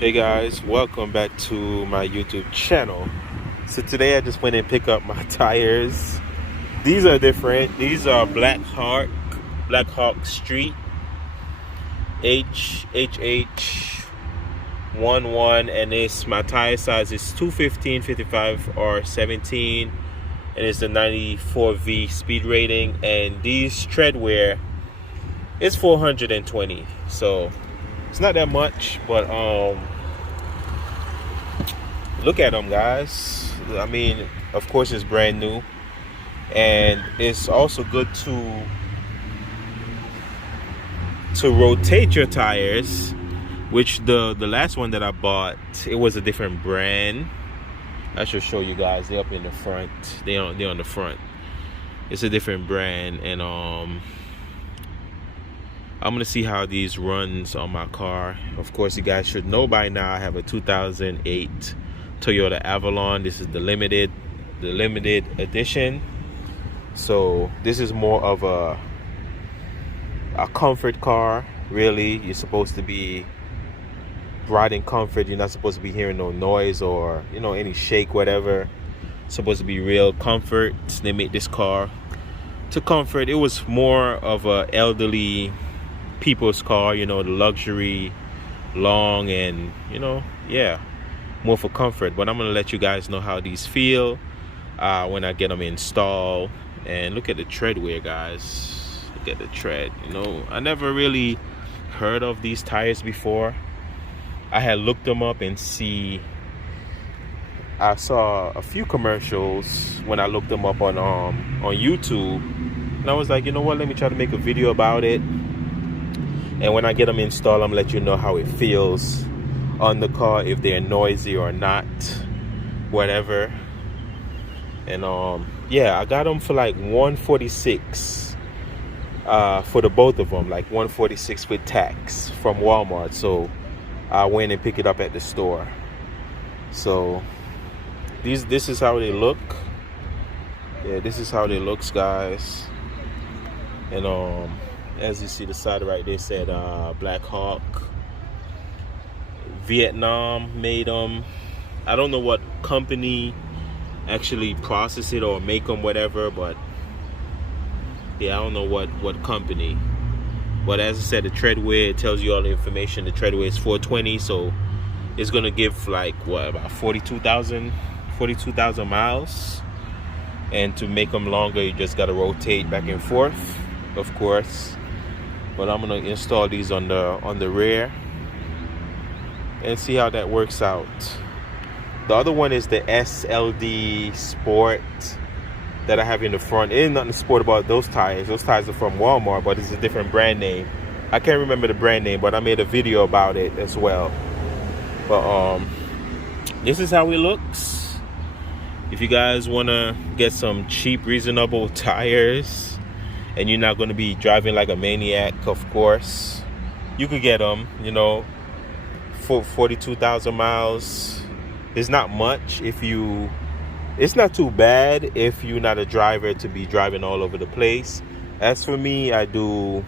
Hey guys, welcome back to my YouTube channel. So today I just went and picked up my tires. These are different. These are Blackhawk Street HH11, and my tire size is 215, 55 or 17, and it's the 94V speed rating, and these tread wear is 420. So it's not that much, but look at them, guys. I mean, of course it's brand new, and it's also good to rotate your tires, which the last one that I bought, it was a different brand. I should show you guys. They're up in the front. They're on the front. It's a different brand, and I'm gonna see how these runs on my car. Of course, you guys should know by now I have a 2008 Toyota Avalon. This is the limited edition. So this is more of a comfort car. Really, you're supposed to be riding comfort. You're not supposed to be hearing no noise or any shake, whatever. It's supposed to be real comfort. They made this car to comfort. It was more of a elderly people's car, the luxury, long, and yeah, more for comfort. But I'm gonna let you guys know how these feel when I get them installed. And look at the tread wear, guys. Look at the tread. I never really heard of these tires before. I had looked them up and I saw a few commercials when I looked them up on YouTube, and I was like, you know what, let me try to make a video about it. And when I get them installed, I'm gonna let you know how it feels on the car, if they're noisy or not, whatever. And yeah, I got them for like $146 for the both of them, like $146 with tax from Walmart. So I went and picked it up at the store. So this is how they look. Yeah, this is how they looks, guys. And as you see, the side right there said Blackhawk. Vietnam made them. I don't know what company actually process it or make them, whatever, but yeah, I don't know what company. But as I said, the tread wear, it tells you all the information. The tread wear is 420, so it's gonna give like what, about 42,000 miles. And to make them longer, you just gotta rotate back and forth, of course. But I'm gonna install these on the rear and see how that works out. The other one is the SLD Sport that I have in the front. It ain't nothing sport about those tires. Those tires are from Walmart, but it's a different brand name. I can't remember the brand name, but I made a video about it as well. But this is how it looks. If you guys wanna get some cheap, reasonable tires, and you're not going to be driving like a maniac, of course, you could get them, for 42,000 miles. It's not much it's not too bad if you're not a driver to be driving all over the place. As for me, I do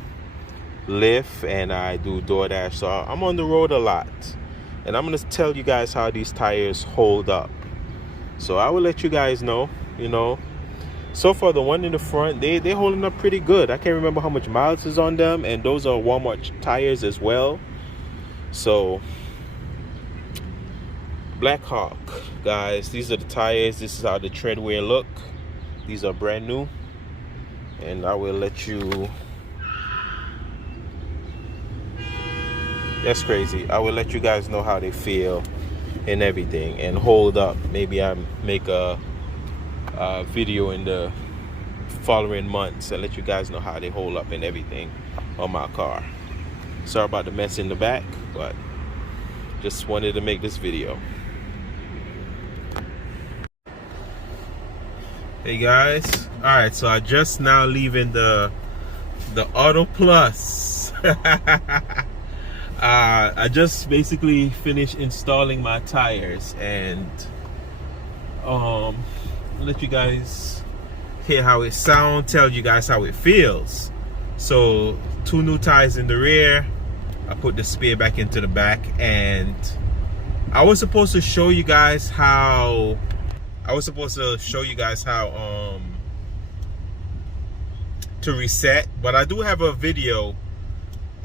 Lyft and I do DoorDash, so I'm on the road a lot. And I'm going to tell you guys how these tires hold up. So I will let you guys know, So far, the one in the front, they're holding up pretty good. I can't remember how much miles is on them, and those are Walmart tires as well. So, Blackhawk, guys, these are the tires. This is how the tread wear look. These are brand new, and I will let you. That's crazy. I will let you guys know how they feel and everything, and hold up. Maybe I make a video in the following months and let you guys know how they hold up and everything on my car. Sorry about the mess in the back, but just wanted to make this video. Hey guys, all right, so I just now leaving the Auto Plus. I just basically finished installing my tires, and let you guys hear how it sounds, tell you guys how it feels. So 2 new tires in the rear. I put the spare back into the back, and I was supposed to show you guys how to reset, but I do have a video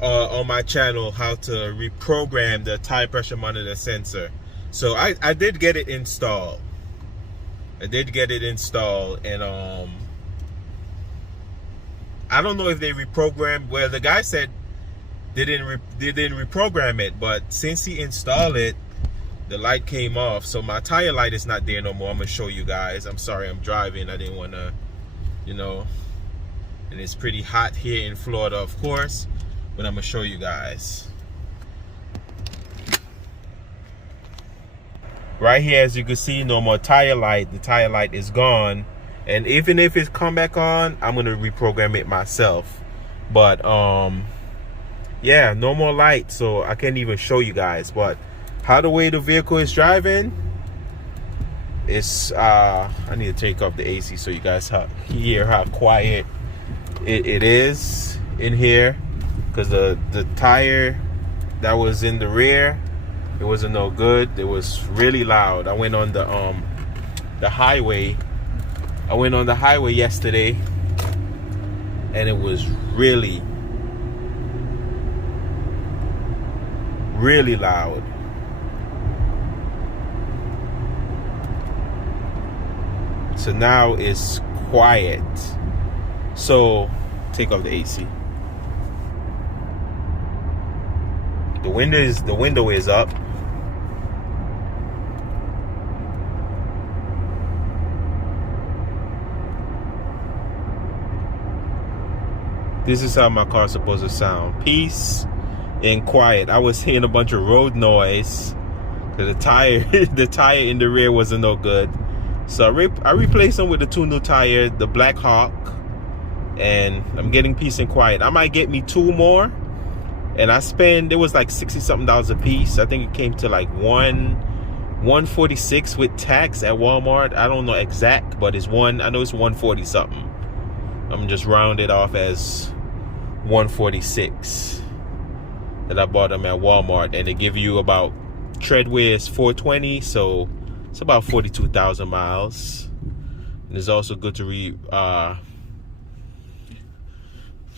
on my channel how to reprogram the tire pressure monitor sensor. So I did get it installed. And I don't know if they reprogrammed. Well, the guy said they didn't reprogram it, but since he installed it, the light came off. So my tire light is not there no more. I'm gonna show you guys. I'm sorry, I'm driving. I didn't want to, you know, and it's pretty hot here in Florida, of course, but I'm gonna show you guys. Right here, as you can see, no more tire light. The tire light is gone. And even if it's come back on, I'm gonna reprogram it myself. But yeah, no more light, so I can't even show you guys. But how the way the vehicle is driving, it's I need to take off the AC so you guys hear how quiet it is in here, because the tire that was in the rear, it wasn't no good. It was really loud. I went on the highway. I went on the highway yesterday, and it was really, really loud. So now it's quiet. So take off the AC. The window is up. This is how my car's supposed to sound. Peace and quiet. I was hearing a bunch of road noise because the tire in the rear wasn't no good. So I replaced them with the 2 new tires, the Blackhawk, and I'm getting peace and quiet. I might get me 2 more, and it was like $60 something a piece. I think it came to like $146 with tax at Walmart. I don't know exact, but I know it's 140 something. I'm just round it off as 146 that I bought them at Walmart, and they give you about treadwear is 420, so it's about 42,000 miles. And it's also good to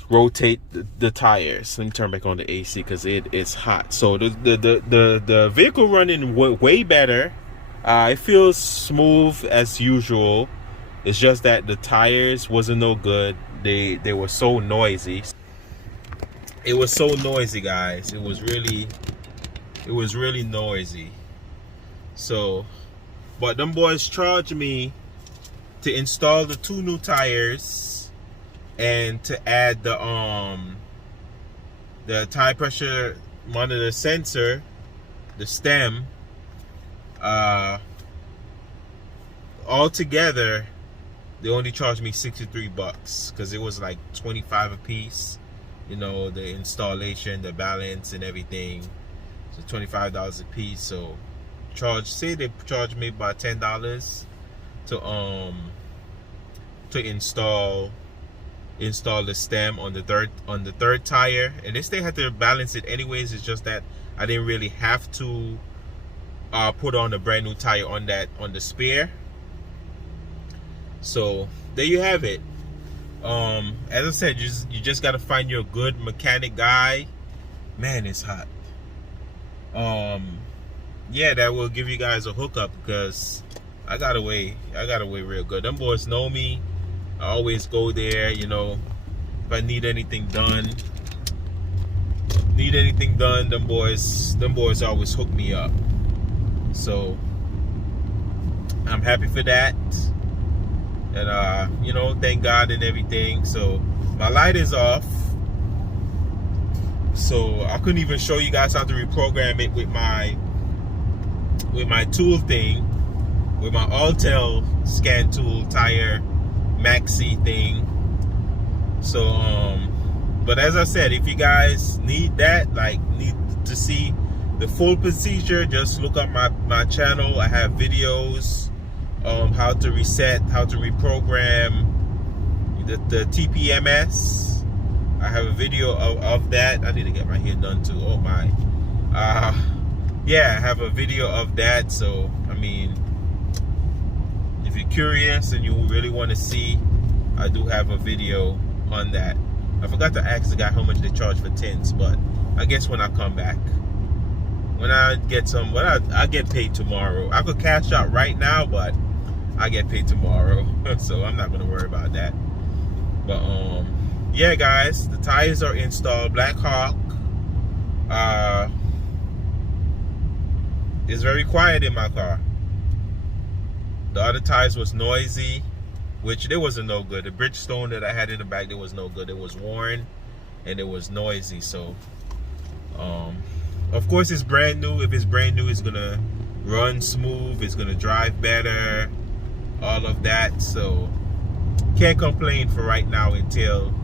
rotate the tires. Let me turn back on the AC because it's hot. So the vehicle running way better. It feels smooth as usual. It's just that the tires wasn't no good. They were so noisy. It was so noisy, guys. It was really noisy. So, but them boys charged me to install the 2 new tires and to add the tire pressure monitor sensor, the stem. All together, they only charged me $63 because it was like 25 a piece. You know, the installation, the balance, and everything. So $25 a piece. So say they charged me about $10 to install the stem on the third tire, and they still had to balance it anyways. It's just that I didn't really have to put on a brand new tire on the spare. So there you have it. As I said, you just gotta find your good mechanic guy. Man, it's hot. Yeah, that will give you guys a hookup because I got away real good. Them boys know me. I always go there, you know. If I need anything done, them boys always hook me up. So I'm happy for that. And you know, thank God and everything. So my light is off. So I couldn't even show you guys how to reprogram it with my tool thing, with my Altel scan tool tire maxi thing. So but as I said, if you guys need that, need to see the full procedure, just look up my channel. I have videos how to reset, how to reprogram the TPMS. I have a video of that. I need to get my hair done too. Oh my. yeah, I have a video of that. So I mean, if you're curious and you really want to see, I do have a video on that. I forgot to ask the guy how much they charge for tints, but I guess when I come back, when I get some, I get paid tomorrow. I could cash out right now, but I get paid tomorrow, so I'm not gonna worry about that. But yeah, guys, the tires are installed. Blackhawk is very quiet in my car. The other tires was noisy, which they wasn't no good. The Bridgestone that I had in the back, it was no good. It was worn and it was noisy. So of course it's brand new. If it's brand new, it's gonna run smooth, it's gonna drive better, all of that. So can't complain for right now until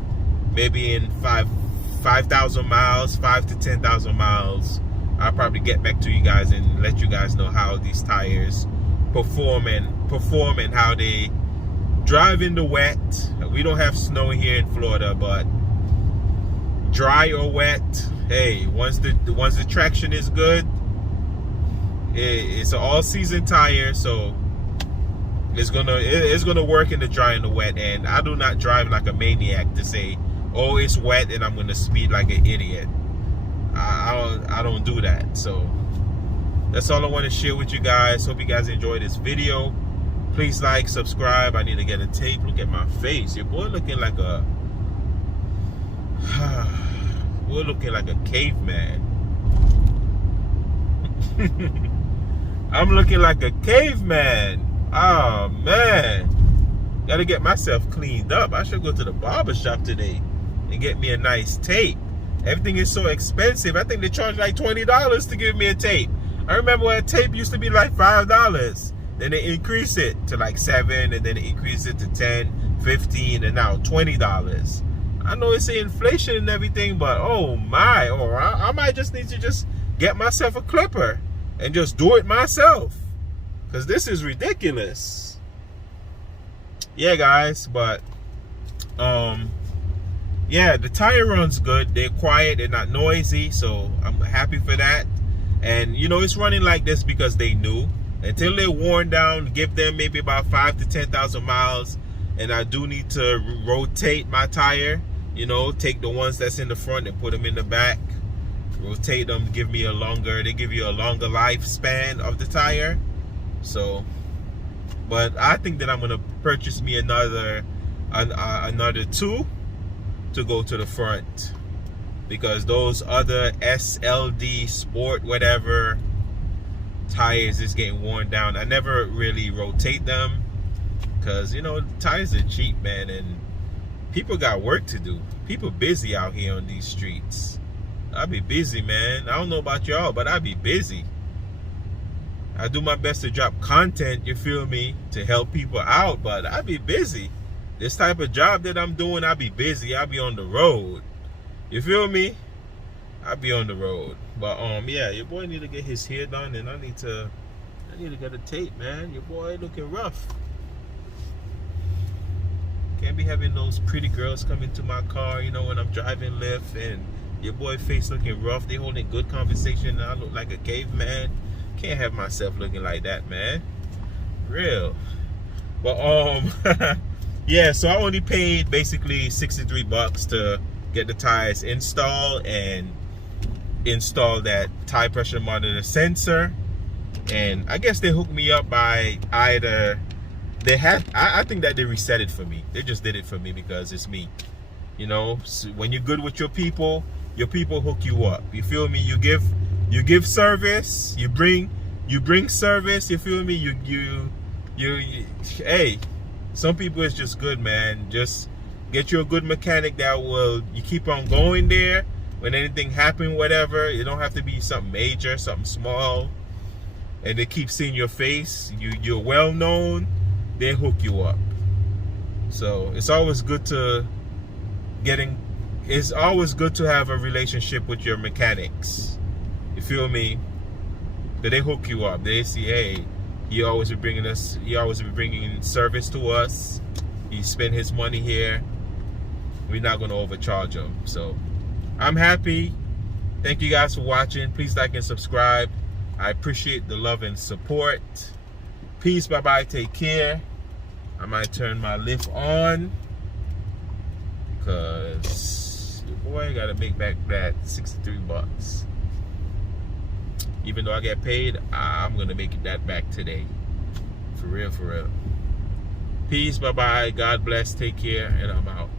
maybe in 5,000 miles, 5 to 10,000 miles, I'll probably get back to you guys and let you guys know how these tires perform and how they drive in the wet. We don't have snow here in Florida, but dry or wet, hey, once the traction is good, it's an all-season tire, so it's gonna work in the dry and the wet. And I do not drive like a maniac to say, oh, it's wet and I'm gonna speed like an idiot. I don't do that. So that's all I want to share with you guys. Hope you guys enjoyed this video. Please like, subscribe. I need to get a tape. Look at my face. Your boy looking like a we're looking like a caveman. I'm looking like a caveman. Oh man, gotta get myself cleaned up. I should go to the barber shop today and get me a nice tape. Everything is so expensive. I think they charge like $20 to give me a tape. I remember when a tape used to be like $5. Then they increase it to like $7, and then they increase it to $10, $15, and now $20. I know it's the inflation and everything, but oh my, or I might just need to just get myself a clipper and just do it myself, because this is ridiculous. Yeah, guys, but yeah, the tire runs good. They're quiet, they're not noisy, so I'm happy for that. And you know, it's running like this because they knew. Until they're worn down, give them maybe about 5 to 10,000 miles, and I do need to rotate my tire. You know, take the ones that's in the front and put them in the back, rotate them, give me a longer, they give you a longer lifespan of the tire. So, but I think that I'm gonna purchase me another two to go to the front, because those other SLD Sport whatever tires is getting worn down. I never really rotate them because, you know, tires are cheap, man, and people got work to do. People busy out here on these streets. I be busy, man. I don't know about y'all, but I be busy. I do my best to drop content, you feel me, to help people out, but I be busy. This type of job that I'm doing, I be busy. I be on the road. You feel me? I be on the road. But yeah, your boy need to get his hair done, and I need to get a tape, man. Your boy looking rough. Can't be having those pretty girls come into my car, you know, when I'm driving Lyft, and your boy face looking rough. They holding good conversation, and I look like a caveman. Can't have myself looking like that, man. Real. But yeah, so I only paid basically $63 to get the tires installed and install that tire pressure monitor sensor. And I guess they hooked me up by either they had, I think that they reset it for me. They just did it for me because it's me. You know, so when you're good with your people hook you up. You feel me? You give service, you bring service, you feel me? You hey, some people is just good, man. Just get you a good mechanic that will, you keep on going there. When anything happen, whatever, it don't have to be something major, something small, and they keep seeing your face, you're well known, they hook you up. So it's always good to have a relationship with your mechanics. You feel me? But they hook you up. They see, hey, he always be bringing service to us. He spend his money here. We're not gonna overcharge him. So I'm happy. Thank you guys for watching. Please like and subscribe. I appreciate the love and support. Peace, bye-bye, take care. I might turn my lift on because your boy gotta make back that 63 bucks. Even though I get paid, I'm gonna make that back today. For real, for real. Peace, bye-bye, God bless, take care, and I'm out.